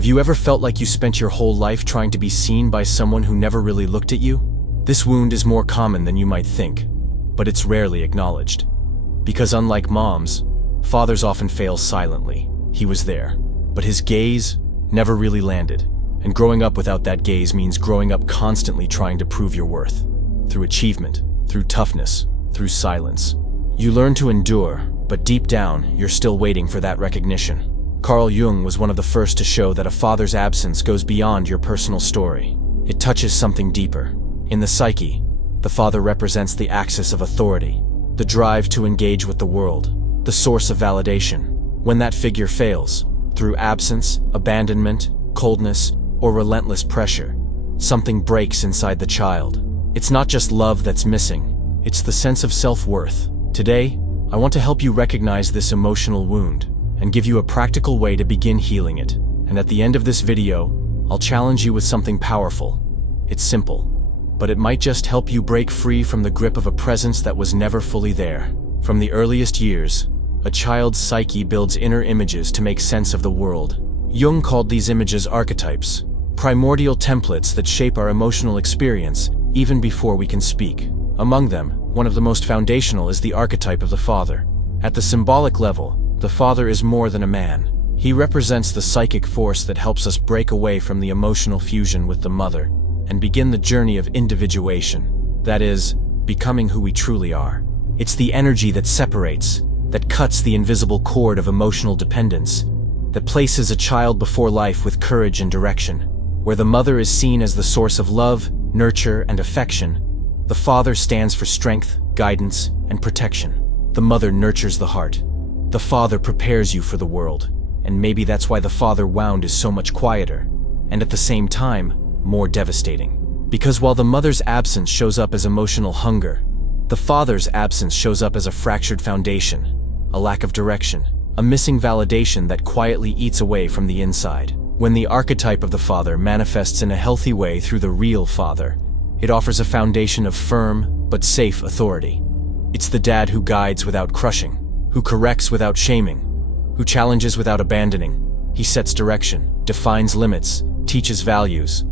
Have you ever felt like you spent your whole life trying to be seen by someone who never really looked at you? This wound is more common than you might think, but it's rarely acknowledged. Because unlike moms, fathers often fail silently. He was there, but his gaze never really landed. And growing up without that gaze means growing up constantly trying to prove your worth. Through achievement, through toughness, through silence. You learn to endure, but deep down, you're still waiting for that recognition. Carl Jung was one of the first to show that a father's absence goes beyond your personal story. It touches something deeper. In the psyche, the father represents the axis of authority, the drive to engage with the world, the source of validation. When that figure fails, through absence, abandonment, coldness, or relentless pressure, something breaks inside the child. It's not just love that's missing, it's the sense of self-worth. Today, I want to help you recognize this emotional wound and give you a practical way to begin healing it. And at the end of this video, I'll challenge you with something powerful. It's simple, but it might just help you break free from the grip of a presence that was never fully there. From the earliest years, a child's psyche builds inner images to make sense of the world. Jung called these images archetypes, primordial templates that shape our emotional experience even before we can speak. Among them, one of the most foundational is the archetype of the father. At the symbolic level, the father is more than a man. He represents the psychic force that helps us break away from the emotional fusion with the mother and begin the journey of individuation. That is, becoming who we truly are. It's the energy that separates, that cuts the invisible cord of emotional dependence, that places a child before life with courage and direction. Where the mother is seen as the source of love, nurture, and affection, the father stands for strength, guidance, and protection. The mother nurtures the heart. The father prepares you for the world, and maybe that's why the father wound is so much quieter, and at the same time, more devastating. Because while the mother's absence shows up as emotional hunger, the father's absence shows up as a fractured foundation, a lack of direction, a missing validation that quietly eats away from the inside. When the archetype of the father manifests in a healthy way through the real father, it offers a foundation of firm but safe authority. It's the dad who guides without crushing, who corrects without shaming, who challenges without abandoning. He sets direction, defines limits, teaches values,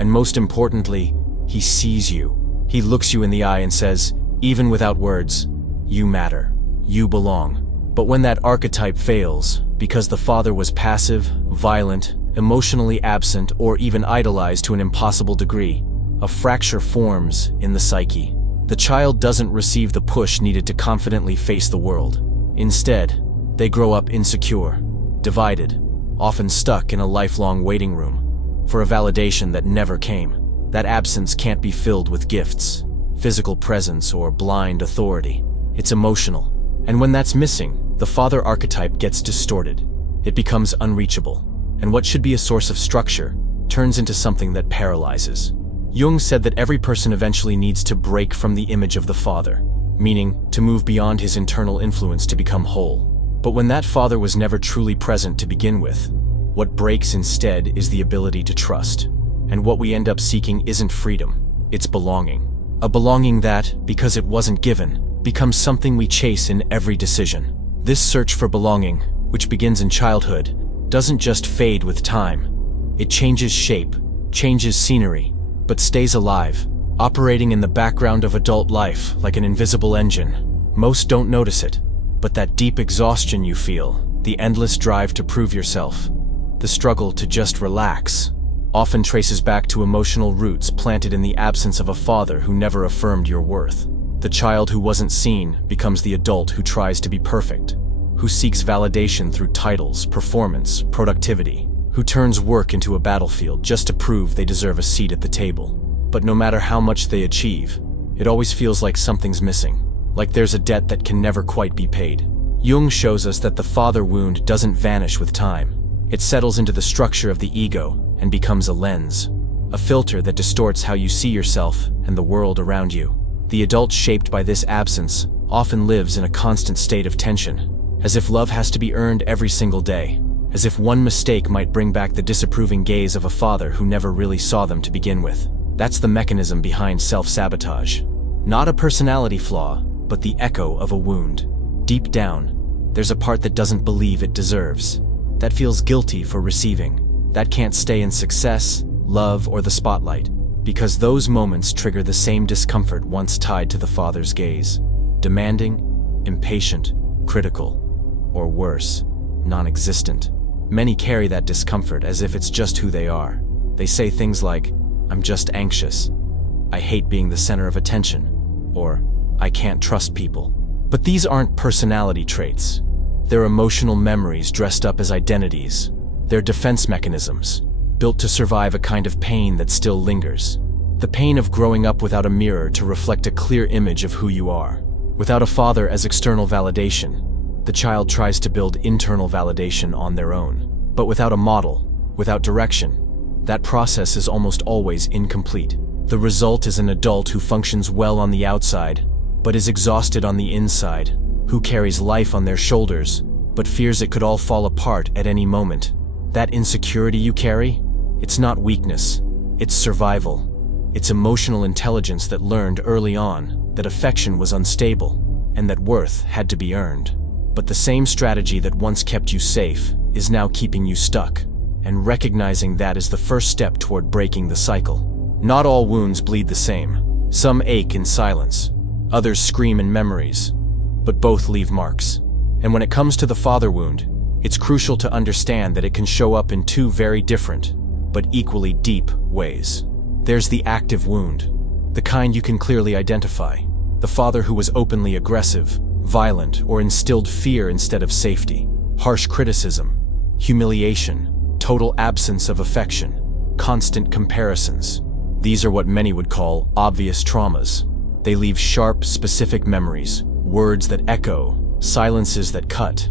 and most importantly, he sees you. He looks you in the eye and says, even without words, you matter, you belong. But when that archetype fails, because the father was passive, violent, emotionally absent, or even idolized to an impossible degree, a fracture forms in the psyche. The child doesn't receive the push needed to confidently face the world. Instead, they grow up insecure, divided, often stuck in a lifelong waiting room for a validation that never came. That absence can't be filled with gifts, physical presence, or blind authority. It's emotional. And when that's missing, the father archetype gets distorted. It becomes unreachable. And what should be a source of structure turns into something that paralyzes. Jung said that every person eventually needs to break from the image of the father, meaning to move beyond his internal influence to become whole. But when that father was never truly present to begin with, what breaks instead is the ability to trust. And what we end up seeking isn't freedom, it's belonging. A belonging that, because it wasn't given, becomes something we chase in every decision. This search for belonging, which begins in childhood, doesn't just fade with time. It changes shape, changes scenery, but stays alive, operating in the background of adult life like an invisible engine. Most don't notice it, but that deep exhaustion you feel, the endless drive to prove yourself, the struggle to just relax, often traces back to emotional roots planted in the absence of a father who never affirmed your worth. The child who wasn't seen becomes the adult who tries to be perfect, who seeks validation through titles, performance, productivity, who turns work into a battlefield just to prove they deserve a seat at the table. But no matter how much they achieve, it always feels like something's missing, like there's a debt that can never quite be paid. Jung shows us that the father wound doesn't vanish with time. It settles into the structure of the ego and becomes a lens, a filter that distorts how you see yourself and the world around you. The adult shaped by this absence often lives in a constant state of tension, as if love has to be earned every single day, as if one mistake might bring back the disapproving gaze of a father who never really saw them to begin with. That's the mechanism behind self-sabotage. Not a personality flaw, but the echo of a wound. Deep down, there's a part that doesn't believe it deserves, that feels guilty for receiving, That can't stay in success, love, or the spotlight, because those moments trigger the same discomfort once tied to the father's gaze. Demanding, impatient, critical, or worse, non-existent. Many carry that discomfort as if it's just who they are. They say things like, "I'm just anxious," "I hate being the center of attention," or "I can't trust people." But these aren't personality traits. They're emotional memories dressed up as identities. They're defense mechanisms, built to survive a kind of pain that still lingers. The pain of growing up without a mirror to reflect a clear image of who you are. Without a father as external validation, the child tries to build internal validation on their own. But without a model, without direction, that process is almost always incomplete. The result is an adult who functions well on the outside, but is exhausted on the inside, who carries life on their shoulders, but fears it could all fall apart at any moment. That insecurity you carry, it's not weakness, it's survival. It's emotional intelligence that learned early on that affection was unstable, and that worth had to be earned. But the same strategy that once kept you safe is now keeping you stuck, and recognizing that is the first step toward breaking the cycle. Not all wounds bleed the same. Some ache in silence, others scream in memories, but both leave marks. And when it comes to the father wound, it's crucial to understand that it can show up in two very different, but equally deep ways. There's the active wound, the kind you can clearly identify. The father who was openly aggressive, violent, or instilled fear instead of safety. Harsh criticism, humiliation, total absence of affection, constant comparisons. These are what many would call obvious traumas. They leave sharp, specific memories, words that echo, silences that cut.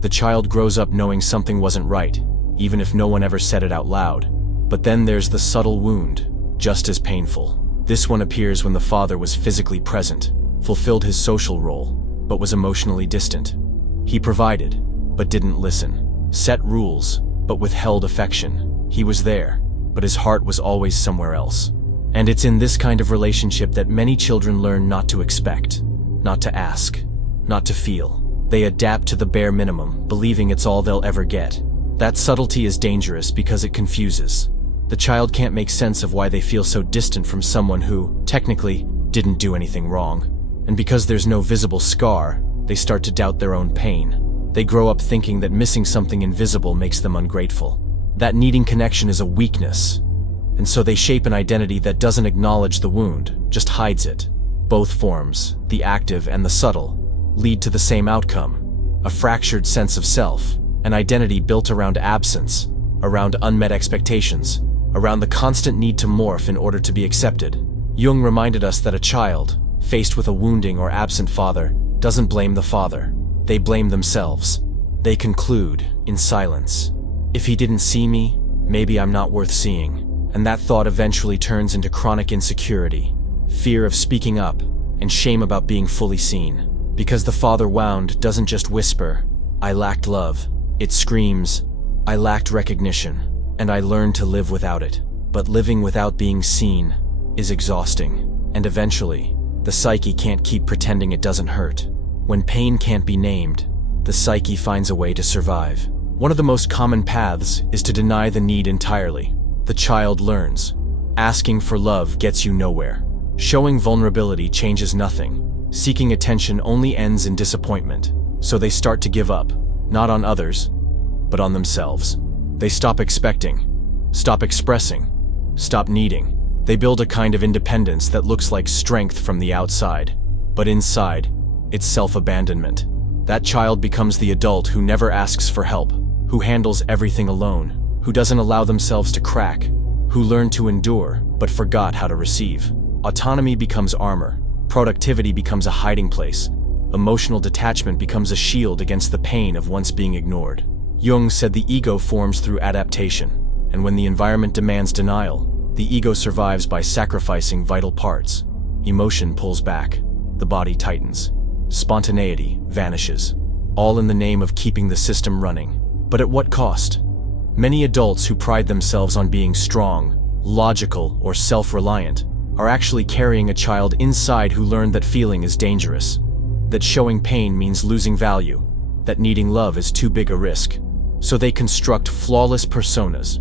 The child grows up knowing something wasn't right, even if no one ever said it out loud. But then there's the subtle wound, just as painful. This one appears when the father was physically present, fulfilled his social role, but was emotionally distant. He provided, but didn't listen. Set rules, but withheld affection. He was there, but his heart was always somewhere else. And it's in this kind of relationship that many children learn not to expect, not to ask, not to feel. They adapt to the bare minimum, believing it's all they'll ever get. That subtlety is dangerous because it confuses. The child can't make sense of why they feel so distant from someone who, technically, didn't do anything wrong. And because there's no visible scar, they start to doubt their own pain. They grow up thinking that missing something invisible makes them ungrateful. That needing connection is a weakness. And so they shape an identity that doesn't acknowledge the wound, just hides it. Both forms, the active and the subtle, lead to the same outcome: a fractured sense of self, an identity built around absence, around unmet expectations, around the constant need to morph in order to be accepted. Jung reminded us that a child, faced with a wounding or absent father, doesn't blame the father. They blame themselves. They conclude, in silence, "If he didn't see me, maybe I'm not worth seeing." And that thought eventually turns into chronic insecurity, fear of speaking up, and shame about being fully seen. Because the father wound doesn't just whisper, "I lacked love." It screams, "I lacked recognition, and I learned to live without it." But living without being seen is exhausting. And eventually, the psyche can't keep pretending it doesn't hurt. When pain can't be named, the psyche finds a way to survive. One of the most common paths is to deny the need entirely. The child learns. Asking for love gets you nowhere. Showing vulnerability changes nothing. Seeking attention only ends in disappointment. So they start to give up, not on others, but on themselves. They stop expecting, stop expressing, stop needing. They build a kind of independence that looks like strength from the outside, but inside, it's self-abandonment. That child becomes the adult who never asks for help, who handles everything alone, who doesn't allow themselves to crack, who learned to endure but forgot how to receive. Autonomy becomes armor, productivity becomes a hiding place, emotional detachment becomes a shield against the pain of once being ignored. Jung said the ego forms through adaptation, and when the environment demands denial, the ego survives by sacrificing vital parts. Emotion pulls back, the body tightens, spontaneity vanishes, all in the name of keeping the system running. But at what cost? Many adults who pride themselves on being strong, logical, or self-reliant are actually carrying a child inside who learned that feeling is dangerous, that showing pain means losing value, that needing love is too big a risk. So they construct flawless personas,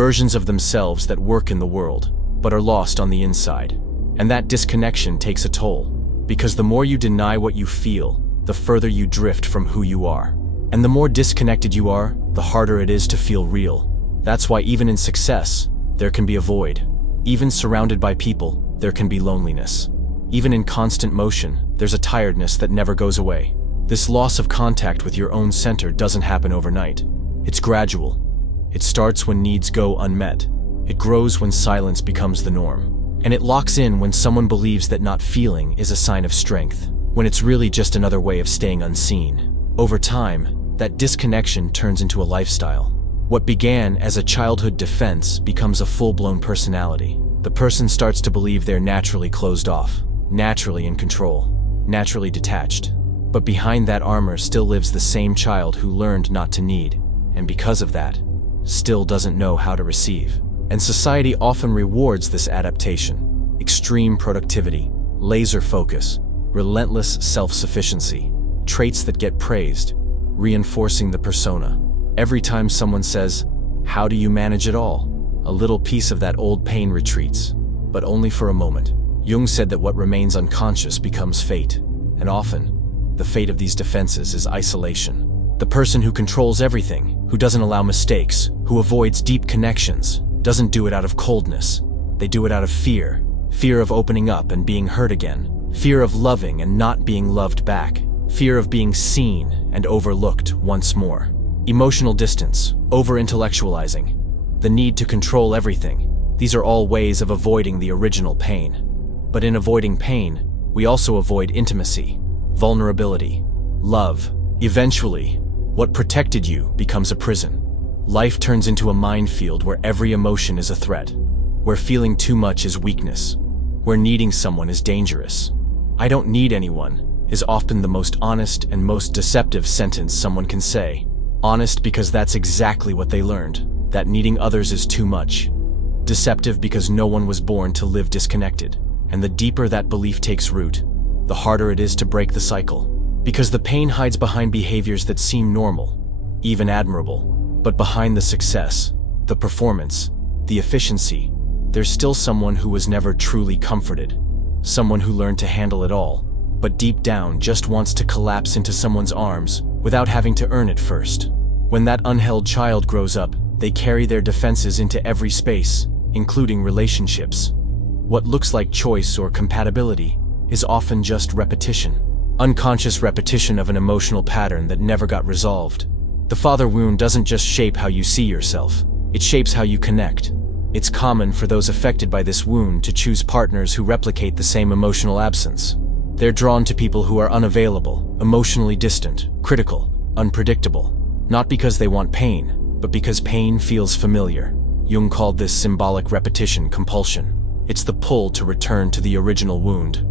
versions of themselves that work in the world, but are lost on the inside. And that disconnection takes a toll, because the more you deny what you feel, the further you drift from who you are. And the more disconnected you are, the harder it is to feel real. That's why even in success, there can be a void. Even surrounded by people, there can be loneliness. Even in constant motion, there's a tiredness that never goes away. This loss of contact with your own center doesn't happen overnight. It's gradual. It starts when needs go unmet. It grows when silence becomes the norm. And it locks in when someone believes that not feeling is a sign of strength, when it's really just another way of staying unseen. Over time, that disconnection turns into a lifestyle. What began as a childhood defense becomes a full-blown personality. The person starts to believe they're naturally closed off, naturally in control, naturally detached. But behind that armor still lives the same child who learned not to need, and because of that, still doesn't know how to receive. And society often rewards this adaptation: extreme productivity, laser focus, relentless self-sufficiency, traits that get praised, reinforcing the persona. Every time someone says, "How do you manage it all?" a little piece of that old pain retreats, but only for a moment. Jung said that what remains unconscious becomes fate, and often, the fate of these defenses is isolation. The person who controls everything, who doesn't allow mistakes, who avoids deep connections, doesn't do it out of coldness. They do it out of fear. Fear of opening up and being hurt again. Fear of loving and not being loved back. Fear of being seen and overlooked once more. Emotional distance, over-intellectualizing, the need to control everything. These are all ways of avoiding the original pain. But in avoiding pain, we also avoid intimacy, vulnerability, love. Eventually, what protected you becomes a prison. Life turns into a minefield where every emotion is a threat, where feeling too much is weakness, where needing someone is dangerous. "I don't need anyone" is often the most honest and most deceptive sentence someone can say. Honest because that's exactly what they learned, that needing others is too much. Deceptive because no one was born to live disconnected. And the deeper that belief takes root, the harder it is to break the cycle. Because the pain hides behind behaviors that seem normal, even admirable. But behind the success, the performance, the efficiency, there's still someone who was never truly comforted. Someone who learned to handle it all, but deep down just wants to collapse into someone's arms without having to earn it first. When that unheld child grows up, they carry their defenses into every space, including relationships. What looks like choice or compatibility is often just repetition. Unconscious repetition of an emotional pattern that never got resolved. The father wound doesn't just shape how you see yourself, it shapes how you connect. It's common for those affected by this wound to choose partners who replicate the same emotional absence. They're drawn to people who are unavailable, emotionally distant, critical, unpredictable. Not because they want pain, but because pain feels familiar. Jung called this symbolic repetition compulsion. It's the pull to return to the original wound,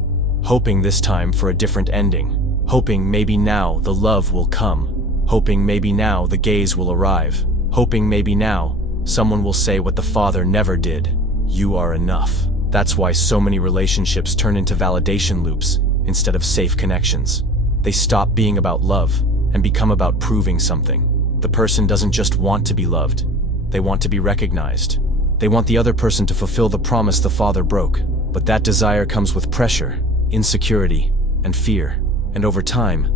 hoping this time for a different ending, hoping maybe now the love will come, hoping maybe now the gaze will arrive, hoping maybe now someone will say what the father never did: "You are enough." That's why so many relationships turn into validation loops instead of safe connections. They stop being about love and become about proving something. The person doesn't just want to be loved, they want to be recognized. They want the other person to fulfill the promise the father broke. But that desire comes with pressure, insecurity, and fear. And over time,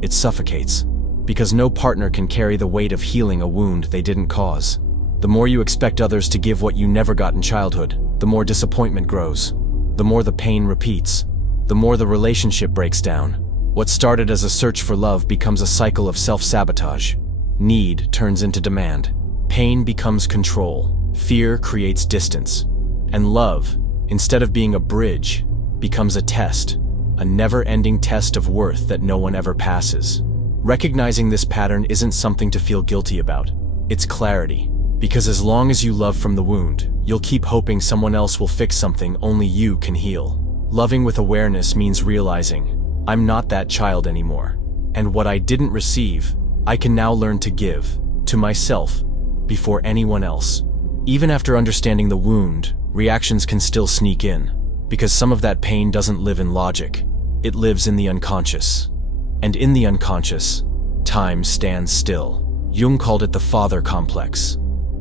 it suffocates. Because no partner can carry the weight of healing a wound they didn't cause. The more you expect others to give what you never got in childhood, the more disappointment grows. The more the pain repeats, the more the relationship breaks down. What started as a search for love becomes a cycle of self-sabotage. Need turns into demand. Pain becomes control. Fear creates distance. And love, instead of being a bridge, becomes a test. A never-ending test of worth that no one ever passes. Recognizing this pattern isn't something to feel guilty about. It's clarity. Because as long as you love from the wound, you'll keep hoping someone else will fix something only you can heal. Loving with awareness means realizing, I'm not that child anymore. And what I didn't receive, I can now learn to give, to myself, before anyone else. Even after understanding the wound, reactions can still sneak in. Because some of that pain doesn't live in logic. It lives in the unconscious. And in the unconscious, time stands still. Jung called it the father complex.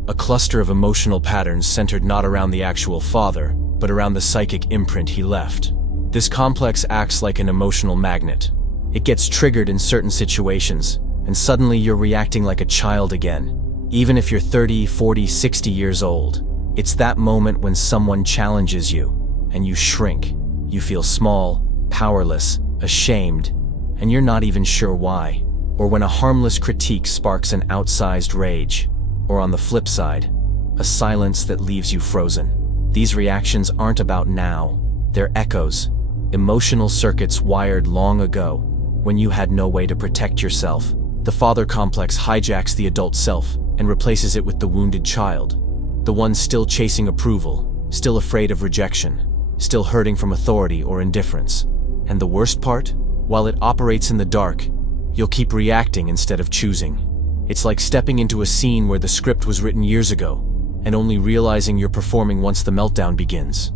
a cluster of emotional patterns centered not around the actual father, but around the psychic imprint he left. This complex acts like an emotional magnet. It gets triggered in certain situations, and suddenly you're reacting like a child again. Even if you're 30, 40, 60 years old, it's that moment when someone challenges you, and you shrink. You feel small, powerless, ashamed, and you're not even sure why. Or when a harmless critique sparks an outsized rage. Or on the flip side, a silence that leaves you frozen. These reactions aren't about now. They're echoes, emotional circuits wired long ago, when you had no way to protect yourself. The father complex hijacks the adult self and replaces it with the wounded child. The one still chasing approval, still afraid of rejection, still hurting from authority or indifference. And the worst part? While it operates in the dark, you'll keep reacting instead of choosing. It's like stepping into a scene where the script was written years ago, and only realizing you're performing once the meltdown begins.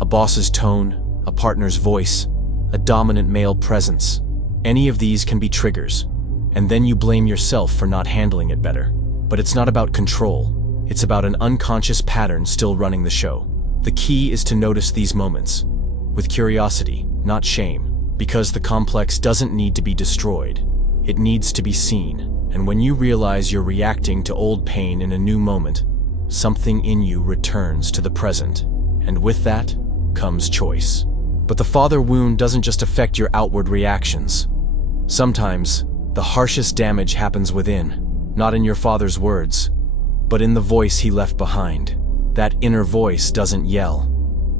A boss's tone, a partner's voice, a dominant male presence. Any of these can be triggers, and then you blame yourself for not handling it better. But it's not about control. It's about an unconscious pattern still running the show. The key is to notice these moments, with curiosity, not shame, because the complex doesn't need to be destroyed. It needs to be seen. And when you realize you're reacting to old pain in a new moment, something in you returns to the present. And with that comes choice. But the father wound doesn't just affect your outward reactions. Sometimes, the harshest damage happens within, not in your father's words, but in the voice he left behind. That inner voice doesn't yell.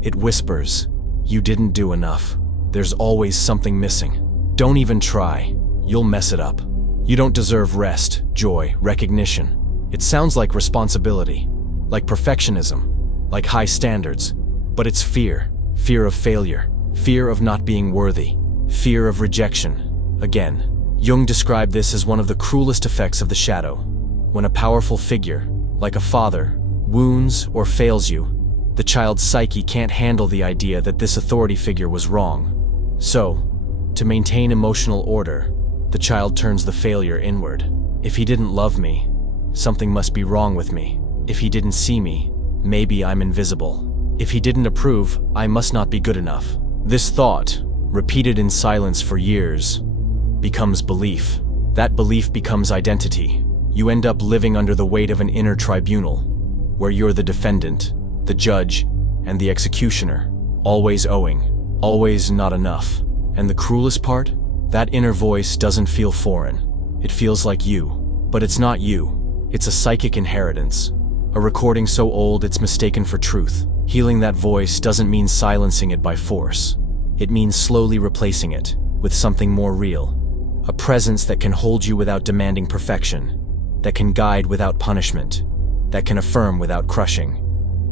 It whispers, "You didn't do enough. There's always something missing. Don't even try. You'll mess it up. You don't deserve rest, joy, recognition." It sounds like responsibility, like perfectionism, like high standards, but it's fear. Fear of failure, fear of not being worthy, fear of rejection. Again, Jung described this as one of the cruelest effects of the shadow. When a powerful figure, like a father, wounds or fails you, the child's psyche can't handle the idea that this authority figure was wrong. So, to maintain emotional order, the child turns the failure inward. If he didn't love me, something must be wrong with me. If he didn't see me, maybe I'm invisible. If he didn't approve, I must not be good enough. This thought, repeated in silence for years, becomes belief. That belief becomes identity. You end up living under the weight of an inner tribunal, where you're the defendant, the judge, and the executioner, always owing, always not enough. And the cruelest part? That inner voice doesn't feel foreign. It feels like you. But it's not you. It's a psychic inheritance. A recording so old it's mistaken for truth. Healing that voice doesn't mean silencing it by force. It means slowly replacing it with something more real. A presence that can hold you without demanding perfection, that can guide without punishment, that can affirm without crushing.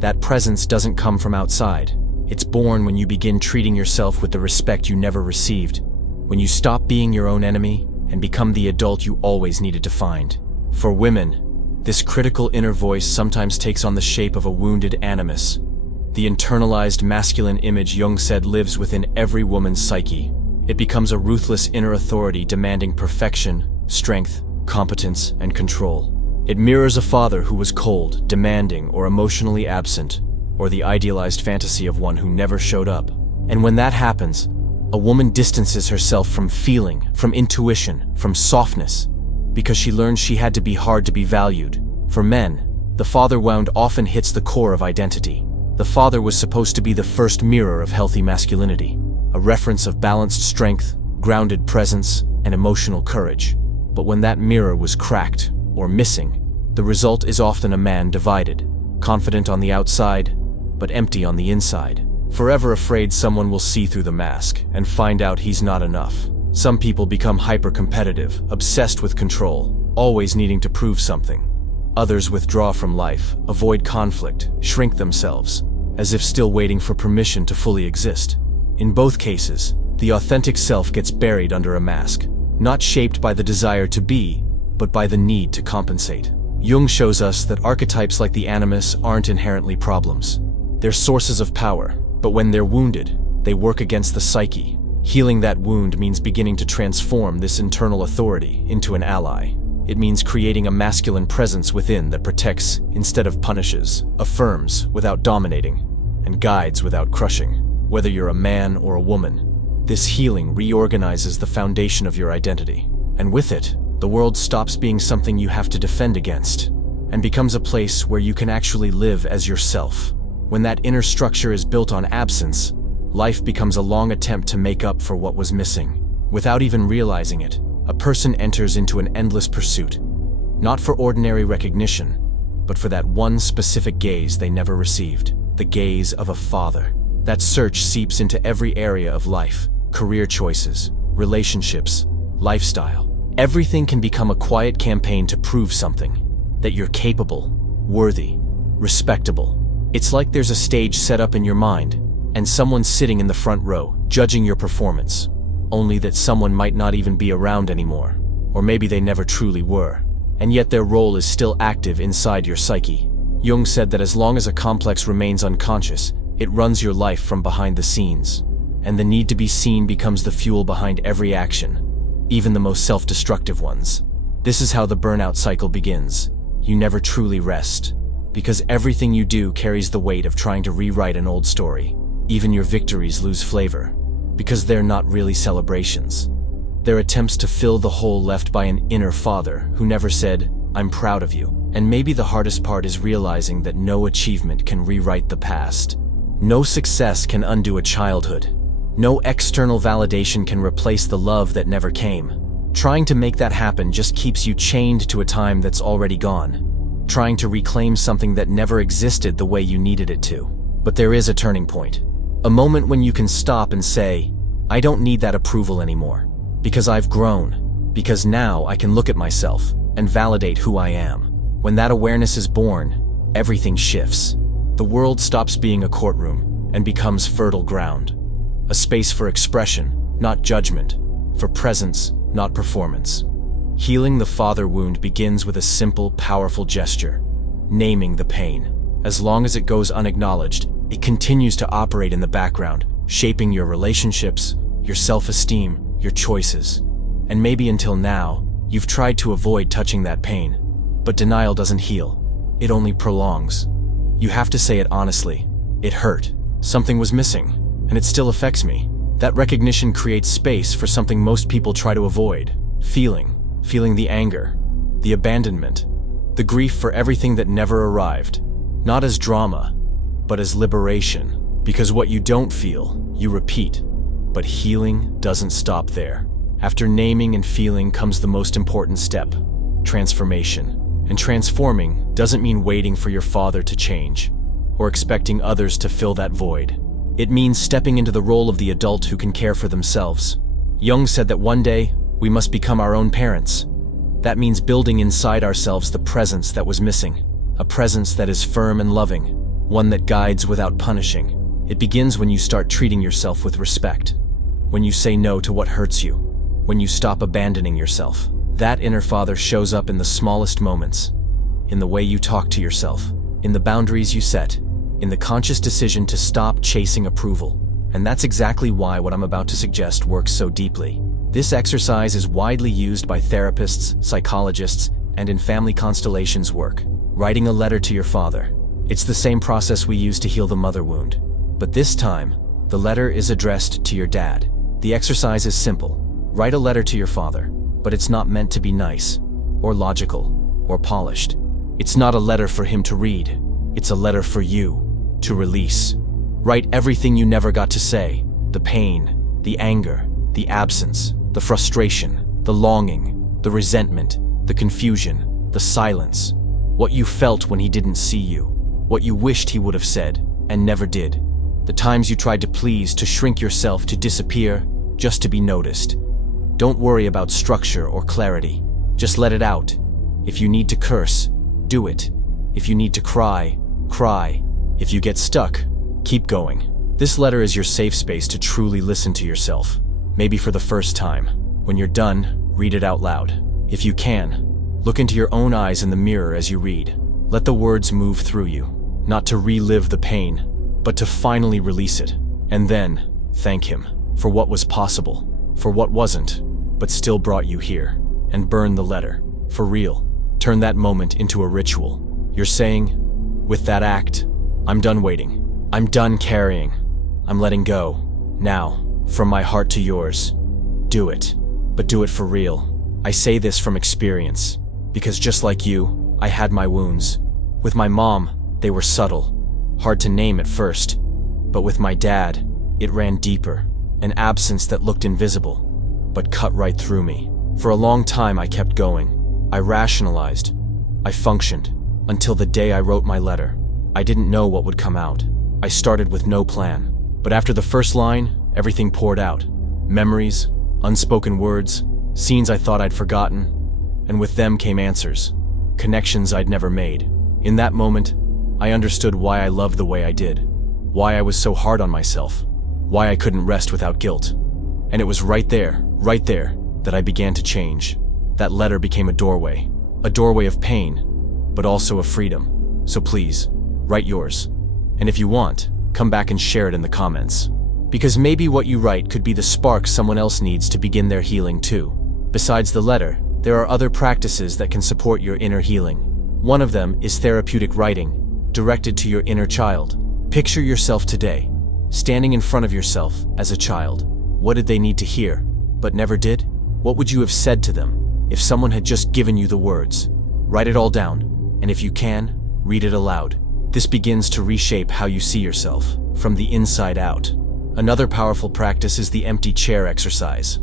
That presence doesn't come from outside. It's born when you begin treating yourself with the respect you never received, when you stop being your own enemy and become the adult you always needed to find. For women, this critical inner voice sometimes takes on the shape of a wounded animus, the internalized masculine image Jung said lives within every woman's psyche. It becomes a ruthless inner authority demanding perfection, strength, competence, and control. It mirrors a father who was cold, demanding, or emotionally absent, or the idealized fantasy of one who never showed up. And when that happens, a woman distances herself from feeling, from intuition, from softness, because she learns she had to be hard to be valued. For men, the father wound often hits the core of identity. The father was supposed to be the first mirror of healthy masculinity, a reference of balanced strength, grounded presence, and emotional courage. But when that mirror was cracked, or missing, the result is often a man divided, confident on the outside, but empty on the inside, forever afraid someone will see through the mask and find out he's not enough. Some people become hyper-competitive, obsessed with control, always needing to prove something. Others withdraw from life, avoid conflict, shrink themselves, as if still waiting for permission to fully exist. In both cases, the authentic self gets buried under a mask, not shaped by the desire to be, but by the need to compensate. Jung shows us that archetypes like the animus aren't inherently problems. They're sources of power, but when they're wounded, they work against the psyche. Healing that wound means beginning to transform this internal authority into an ally, It means creating a masculine presence within that protects instead of punishes, affirms without dominating, and guides without crushing. Whether you're a man or a woman, this healing reorganizes the foundation of your identity. And with it, the world stops being something you have to defend against, and becomes a place where you can actually live as yourself. When that inner structure is built on absence, life becomes a long attempt to make up for what was missing. Without even realizing it, a person enters into an endless pursuit, not for ordinary recognition, but for that one specific gaze they never received, the gaze of a father. That search seeps into every area of life, career choices, relationships, lifestyle. Everything can become a quiet campaign to prove something, that you're capable, worthy, respectable. It's like there's a stage set up in your mind, and someone's sitting in the front row, judging your performance. Only that someone might not even be around anymore, or maybe they never truly were, and yet their role is still active inside your psyche. Jung said that as long as a complex remains unconscious, it runs your life from behind the scenes, and the need to be seen becomes the fuel behind every action, even the most self-destructive ones. This is how the burnout cycle begins. You never truly rest, because everything you do carries the weight of trying to rewrite an old story. Even your victories lose flavor, because they're not really celebrations. They're attempts to fill the hole left by an inner father who never said, "I'm proud of you." And maybe the hardest part is realizing that no achievement can rewrite the past. No success can undo a childhood. No external validation can replace the love that never came. Trying to make that happen just keeps you chained to a time that's already gone. Trying to reclaim something that never existed the way you needed it to. But there is a turning point. A moment when you can stop and say, I don't need that approval anymore, because I've grown, because now I can look at myself and validate who I am. When that awareness is born, everything shifts. The world stops being a courtroom and becomes fertile ground. A space for expression, not judgment, for presence, not performance. Healing the father wound begins with a simple, powerful gesture, naming the pain. As long as it goes unacknowledged, it continues to operate in the background, shaping your relationships, your self-esteem, your choices. And maybe until now, you've tried to avoid touching that pain. But denial doesn't heal. It only prolongs. You have to say it honestly. It hurt. Something was missing, and it still affects me. That recognition creates space for something most people try to avoid. Feeling the anger, the abandonment, the grief for everything that never arrived. Not as drama, but as liberation. Because what you don't feel, you repeat. But healing doesn't stop there. After naming and feeling comes the most important step, transformation. And transforming doesn't mean waiting for your father to change, or expecting others to fill that void. It means stepping into the role of the adult who can care for themselves. Jung said that one day, we must become our own parents. That means building inside ourselves the presence that was missing. A presence that is firm and loving, one that guides without punishing. It begins when you start treating yourself with respect. When you say no to what hurts you. When you stop abandoning yourself. That inner father shows up in the smallest moments. In the way you talk to yourself. In the boundaries you set. In the conscious decision to stop chasing approval. And that's exactly why what I'm about to suggest works so deeply. This exercise is widely used by therapists, psychologists, and in family constellations work. Writing a letter to your father. It's the same process we use to heal the mother wound. But this time, the letter is addressed to your dad. The exercise is simple. Write a letter to your father, but it's not meant to be nice, or logical, or polished. It's not a letter for him to read. It's a letter for you to release. Write everything you never got to say. The pain, the anger, the absence, the frustration, the longing, the resentment, the confusion, the silence. What you felt when he didn't see you. What you wished he would have said, and never did. The times you tried to please, to shrink yourself, to disappear, just to be noticed. Don't worry about structure or clarity. Just let it out. If you need to curse, do it. If you need to cry, cry. If you get stuck, keep going. This letter is your safe space to truly listen to yourself. Maybe for the first time. When you're done, read it out loud. If you can, look into your own eyes in the mirror as you read. Let the words move through you. Not to relive the pain, but to finally release it. And then, thank him for what was possible, for what wasn't, but still brought you here. And burn the letter. for real. Turn that moment into a ritual. You're saying, with that act, I'm done waiting. I'm done carrying. I'm letting go. Now, from my heart to yours, do it. But do it for real. I say this from experience, because just like you, I had my wounds. With my mom, they were subtle, hard to name at first. But with my dad, it ran deeper, an absence that looked invisible, but cut right through me. For a long time I kept going. I rationalized. I functioned, until the day I wrote my letter. I didn't know what would come out. I started with no plan. But after the first line, everything poured out. Memories, unspoken words, scenes I thought I'd forgotten, and with them came answers, connections I'd never made. In that moment, I understood why I loved the way I did, why I was so hard on myself, why I couldn't rest without guilt. And it was right there, that I began to change. That letter became a doorway of pain, but also of freedom. So please, write yours. And if you want, come back and share it in the comments. Because maybe what you write could be the spark someone else needs to begin their healing too. Besides the letter, there are other practices that can support your inner healing. One of them is therapeutic writing, directed to your inner child. Picture yourself today, standing in front of yourself as a child. What did they need to hear, but never did? What would you have said to them if someone had just given you the words? Write it all down, and if you can, read it aloud. This begins to reshape how you see yourself, from the inside out. Another powerful practice is the empty chair exercise.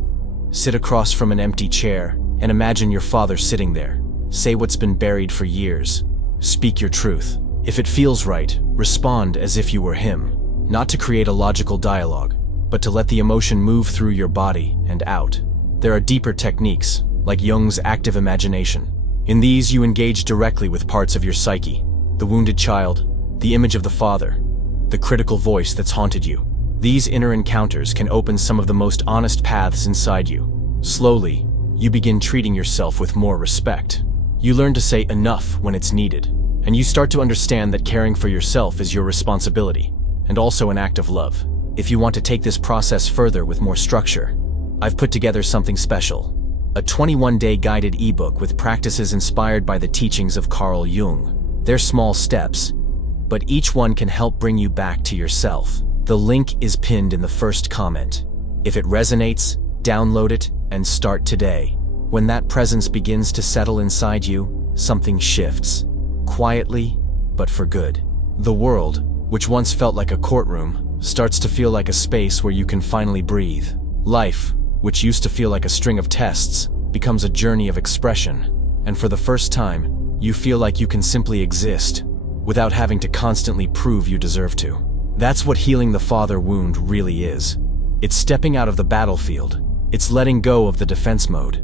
Sit across from an empty chair and imagine your father sitting there. Say what's been buried for years. Speak your truth. If it feels right, respond as if you were him. Not to create a logical dialogue, but to let the emotion move through your body and out. There are deeper techniques, like Jung's active imagination. In these, you engage directly with parts of your psyche. The wounded child, the image of the father, the critical voice that's haunted you. These inner encounters can open some of the most honest paths inside you. Slowly, you begin treating yourself with more respect. You learn to say enough when it's needed, and you start to understand that caring for yourself is your responsibility, and also an act of love. If you want to take this process further with more structure, I've put together something special. A 21-day guided ebook with practices inspired by the teachings of Carl Jung. They're small steps, but each one can help bring you back to yourself. The link is pinned in the first comment. If it resonates, download it and start today. When that presence begins to settle inside you, something shifts. Quietly, but for good. The world, which once felt like a courtroom, starts to feel like a space where you can finally breathe. Life, which used to feel like a string of tests, becomes a journey of expression. And for the first time, you feel like you can simply exist, without having to constantly prove you deserve to. That's what healing the father wound really is. It's stepping out of the battlefield. It's letting go of the defense mode.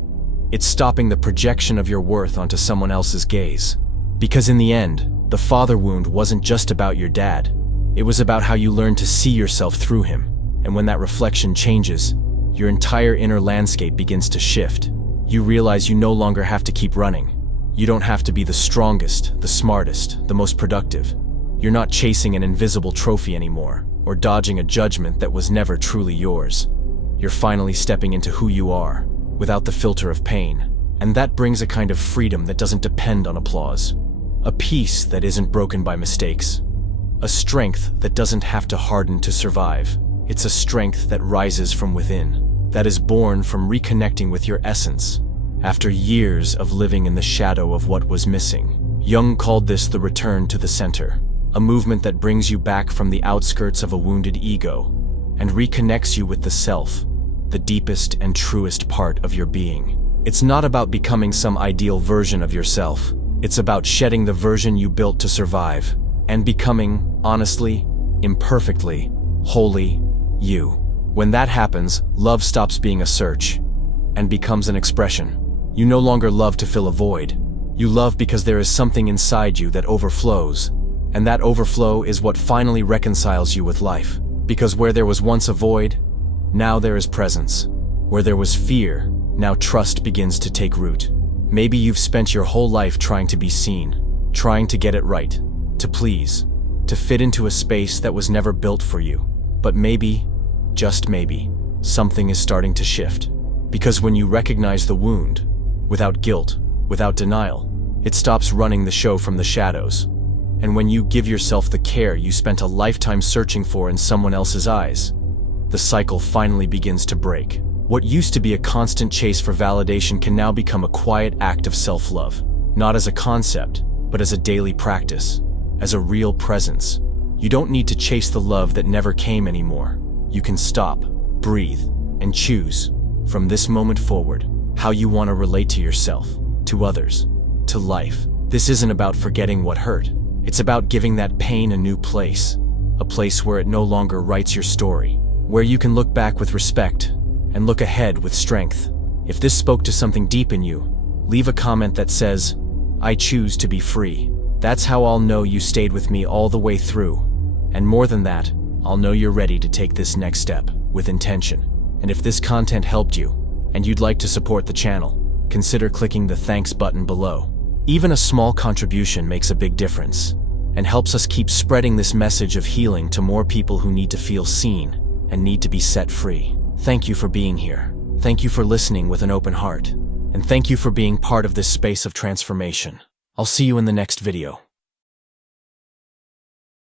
It's stopping the projection of your worth onto someone else's gaze. Because in the end, the father wound wasn't just about your dad. It was about how you learned to see yourself through him. And when that reflection changes, your entire inner landscape begins to shift. You realize you no longer have to keep running. You don't have to be the strongest, the smartest, the most productive. You're not chasing an invisible trophy anymore, or dodging a judgment that was never truly yours. You're finally stepping into who you are, without the filter of pain. And that brings a kind of freedom that doesn't depend on applause. A peace that isn't broken by mistakes. A strength that doesn't have to harden to survive. It's a strength that rises from within, that is born from reconnecting with your essence, after years of living in the shadow of what was missing. Jung called this the return to the center. A movement that brings you back from the outskirts of a wounded ego and reconnects you with the self, the deepest and truest part of your being. It's not about becoming some ideal version of yourself. It's about shedding the version you built to survive and becoming, honestly, imperfectly, wholly, you. When that happens, love stops being a search and becomes an expression. You no longer love to fill a void. You love because there is something inside you that overflows. And that overflow is what finally reconciles you with life. Because where there was once a void, now there is presence. Where there was fear, now trust begins to take root. Maybe you've spent your whole life trying to be seen, trying to get it right, to please, to fit into a space that was never built for you. But maybe, just maybe, something is starting to shift. Because when you recognize the wound, without guilt, without denial, it stops running the show from the shadows. And when you give yourself the care you spent a lifetime searching for in someone else's eyes, the cycle finally begins to break. What used to be a constant chase for validation can now become a quiet act of self-love, not as a concept, but as a daily practice, as a real presence. You don't need to chase the love that never came anymore. You can stop, breathe, and choose, from this moment forward, how you want to relate to yourself, to others, to life. This isn't about forgetting what hurt. It's about giving that pain a new place, a place where it no longer writes your story, where you can look back with respect and look ahead with strength. If this spoke to something deep in you, leave a comment that says, "I choose to be free." That's how I'll know you stayed with me all the way through. And more than that, I'll know you're ready to take this next step with intention. And if this content helped you, and you'd like to support the channel, consider clicking the thanks button below. Even a small contribution makes a big difference and helps us keep spreading this message of healing to more people who need to feel seen and need to be set free. Thank you for being here. Thank you for listening with an open heart. And thank you for being part of this space of transformation. I'll see you in the next video.